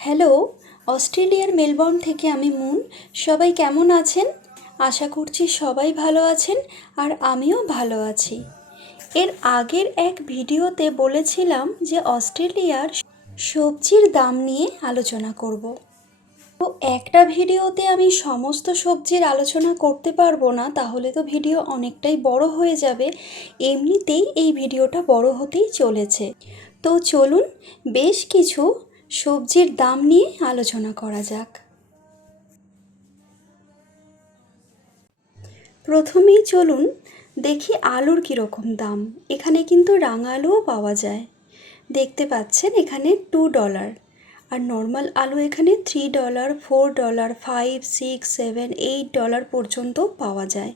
Hello, অস্ট্রেলিয়ার Melbourne থেকে আমি মুন। সবাই কেমন আছেন? আশা করছি সবাই ভালো আছেন আর আমিও ভালো আছি। এর আগের এক ভিডিওতে বলেছিলাম যে অস্ট্রেলিয়ার সবজির দাম নিয়ে আলোচনা করব। তো একটা ভিডিওতে আমি সমস্ত সবজির আলোচনা করতে পারব না, তাহলে তো ভিডিও অনেকটাই বড় হয়ে যাবে। এমনিতেই এই ভিডিওটা বড় হতেই চলেছে। তো চলুন, বেশ কিছু সবজির দাম নিয়ে আলোচনা করা যাক। প্রথমেই চলুন দেখি আলুর কীরকম দাম। এখানে কিন্তু রাঙা আলুও পাওয়া যায়। দেখতে পাচ্ছেন এখানে টু ডলার আর নর্মাল আলু এখানে three dollar four dollar five six seven eight dollar পর্যন্ত পাওয়া যায়।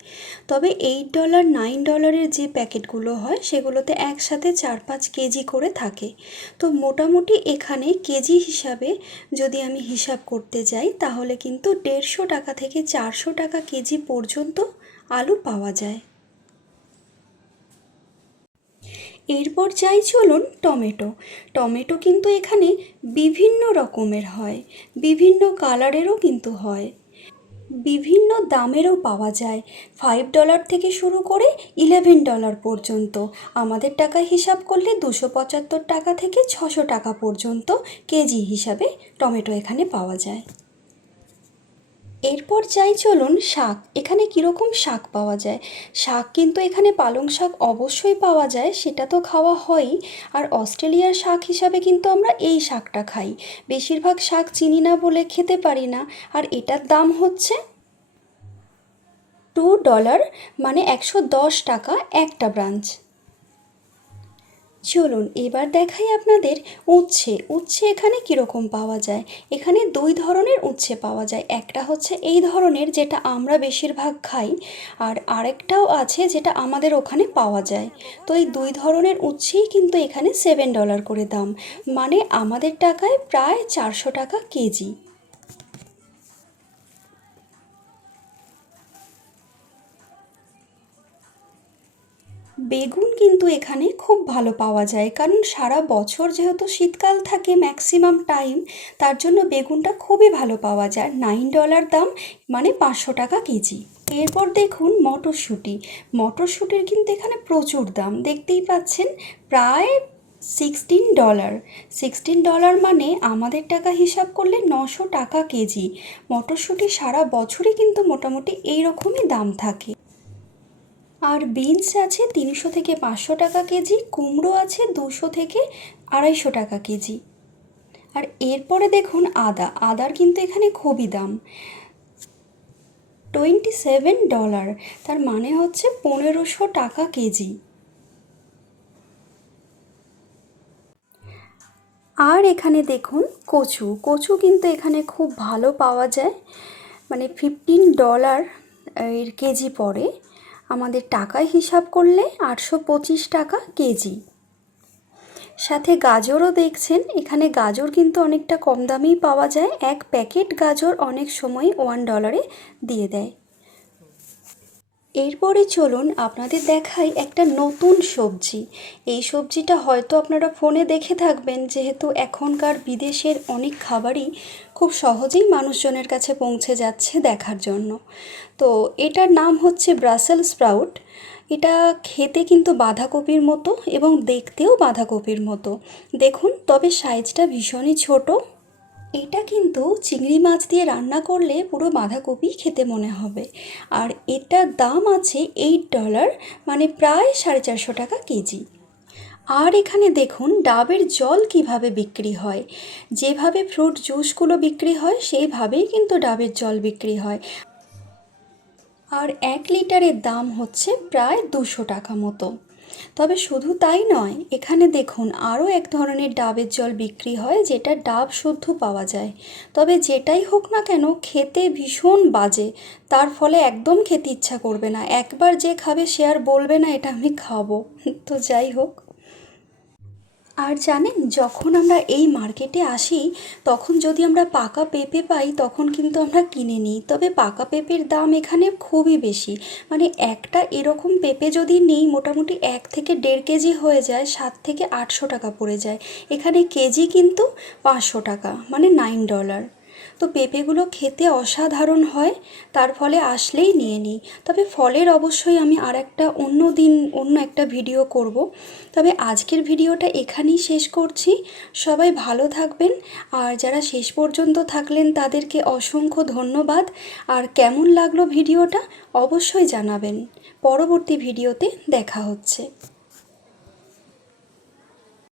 তবে এইট ডলার নাইন ডলারের যে প্যাকেটগুলো হয়, সেগুলোতে একসাথে চার পাঁচ কেজি করে থাকে। তো মোটামুটি এখানে কেজি হিসাবে যদি আমি হিসাব করতে যাই, তাহলে কিন্তু দেড়শো টাকা থেকে চারশো টাকা কেজি পর্যন্ত আলু পাওয়া যায়। এরপর যাই চলুন টমেটো। টমেটো কিন্তু এখানে বিভিন্ন রকমের হয়, বিভিন্ন কালারেরও কিন্তু হয়। বিভিন্ন দামেরও পাওয়া যায় ফাইভ ডলার থেকে শুরু করে ইলেভেন ডলার পর্যন্ত। আমাদের টাকা হিসাব করলে দুশো পঁচাত্তর টাকা থেকে ছশো টাকা পর্যন্ত কেজি হিসাবে টমেটো এখানে পাওয়া যায়। এরপর যাই চলুন শাক। এখানে কীরকম শাক পাওয়া যায়? শাক কিন্তু এখানে পালং শাক অবশ্যই পাওয়া যায়, সেটা তো খাওয়া হয়ই। আর অস্ট্রেলিয়ার শাক হিসাবে কিন্তু আমরা এই শাকটা খাই। বেশিরভাগ শাক চিনি না বলে খেতে পারি না। আর এটার দাম হচ্ছে টু ডলার মানে একশো দশ টাকা একটা ব্রাঞ্চ। চলুন, এবার দেখাই আপনাদের উচ্ছে। উচ্ছে এখানে কীরকম পাওয়া যায়? এখানে দুই ধরনের উচ্ছে পাওয়া যায়। একটা হচ্ছে এই ধরনের, যেটা আমরা বেশিরভাগ খাই, আর আরেকটাও আছে যেটা আমাদের ওখানে পাওয়া যায়। তো এই দুই ধরনের উচ্ছেই কিন্তু এখানে সেভেন ডলার করে দাম। মানে আমাদের টাকায় প্রায় চারশো টাকা কেজি। বেগুন কিন্তু এখানে খুব ভালো পাওয়া যায়, কারণ সারা বছর যেহেতু শীতকাল থাকে ম্যাক্সিমাম টাইম তার জন্য বেগুনটা খুবই ভালো পাওয়া যায়। নাইন ডলার দাম মানে পাঁচশো টাকা কেজি। এরপর দেখুন মটরশুঁটি। মটরশুঁটির কিন্তু এখানে প্রচুর দাম। দেখতেই পাচ্ছেন, প্রায় সিক্সটিন ডলার সিক্সটিন ডলার মানে আমাদের টাকা হিসাব করলে নশো টাকা কেজি। মটরশুঁটি সারা বছরই কিন্তু মোটামুটি এই রকমই দাম থাকে। আর বিনস আছে তিনশো থেকে পাঁচশো টাকা কেজি, কুমড়ো আছে দুশো থেকে আড়াইশো টাকা কেজি। আর এরপরে দেখুন আদা। আদার কিন্তু এখানে খুবই দাম। টোয়েন্টি সেভেন ডলার তার মানে হচ্ছে পনেরোশো টাকা কেজি। আর এখানে দেখুন কচু। কচু কিন্তু এখানে খুব ভালো পাওয়া যায়। মানে ফিফটিন ডলার এর কেজি পড়ে। আমাদের টাকায় হিসাব করলে আটশো পঁচিশ টাকা কেজি। সাথে গাজরও দেখছেন, এখানে গাজর কিন্তু অনেকটা কম দামেই পাওয়া যায়। এক প্যাকেট গাজর অনেক সময় ওয়ান ডলারে দিয়ে দেয়। এরপরে চলুন আপনাদের দেখাই একটা নতুন সবজি। এই সবজিটা হয়তো আপনারা ফোনে দেখে থাকবেন, যেহেতু এখনকার বিদেশের অনেক খাবারই খুব সহজেই মানুষজনের কাছে পৌঁছে যাচ্ছে দেখার জন্য। তো এটার নাম হচ্ছে ব্রাসেল স্প্রাউট এটা খেতে কিন্তু বাঁধাকপির মতো এবং দেখতেও বাঁধাকপির মতো। দেখুন, তবে সাইজটা ভীষণই ছোটো এটা কিন্তু চিংড়ি মাছ দিয়ে রান্না করলে পুরো বাঁধাকপি খেতে মনে হবে। আর এটার দাম আছে এইট ডলার মানে প্রায় সাড়ে চারশো টাকা কেজি। আর এখানে দেখুন ডাবের জল কীভাবে বিক্রি হয়। যেভাবে ফ্রুট জুসগুলো বিক্রি হয়, সেইভাবেই কিন্তু ডাবের জল বিক্রি হয়। আর এক লিটারের দাম হচ্ছে প্রায় দুশো টাকা মতো। তবে শুধু তাই নয়, এখানে দেখুন আরও এক ধরনের ডাবের জল বিক্রি হয় যেটা ডাব শুদ্ধ পাওয়া যায়। তবে যেটাই হোক না কেন, খেতে ভীষণ বাজে। তার ফলে একদম খেতে ইচ্ছা করবে না। একবার যে খাবে সে আর বলবে না, এটা আমি খাব। তো যাই হোক। আর জানেন, যখন আমরা এই মার্কেটে আসি, তখন যদি আমরা পাকা পেঁপে পাই, তখন কিন্তু আমরা কিনে নিই। তবে পাকা পেঁপের দাম এখানে খুবই বেশি। মানে একটা এরকম পেঁপে যদি নিই, মোটামুটি এক থেকে দেড় কেজি হয়ে যায়, সাত থেকে আটশো টাকা পড়ে যায়। এখানে কেজি কিন্তু পাঁচশো টাকা মানে নাইন ডলার। তো পেঁপেগুলো খেতে অসাধারণ হয়, তার ফলে আসলেই নিয়ে নিই। তবে ফলের অবশ্যই আমি আর একটা অন্য দিন, অন্য একটা ভিডিও করব। তবে আজকের ভিডিওটা এখানেই শেষ করছি। সবাই ভালো থাকবেন। আর যারা শেষ পর্যন্ত থাকলেন, তাদেরকে অসংখ্য ধন্যবাদ। আর কেমন লাগল ভিডিওটা, অবশ্যই জানাবেন। পরবর্তী ভিডিওতে দেখা হচ্ছে।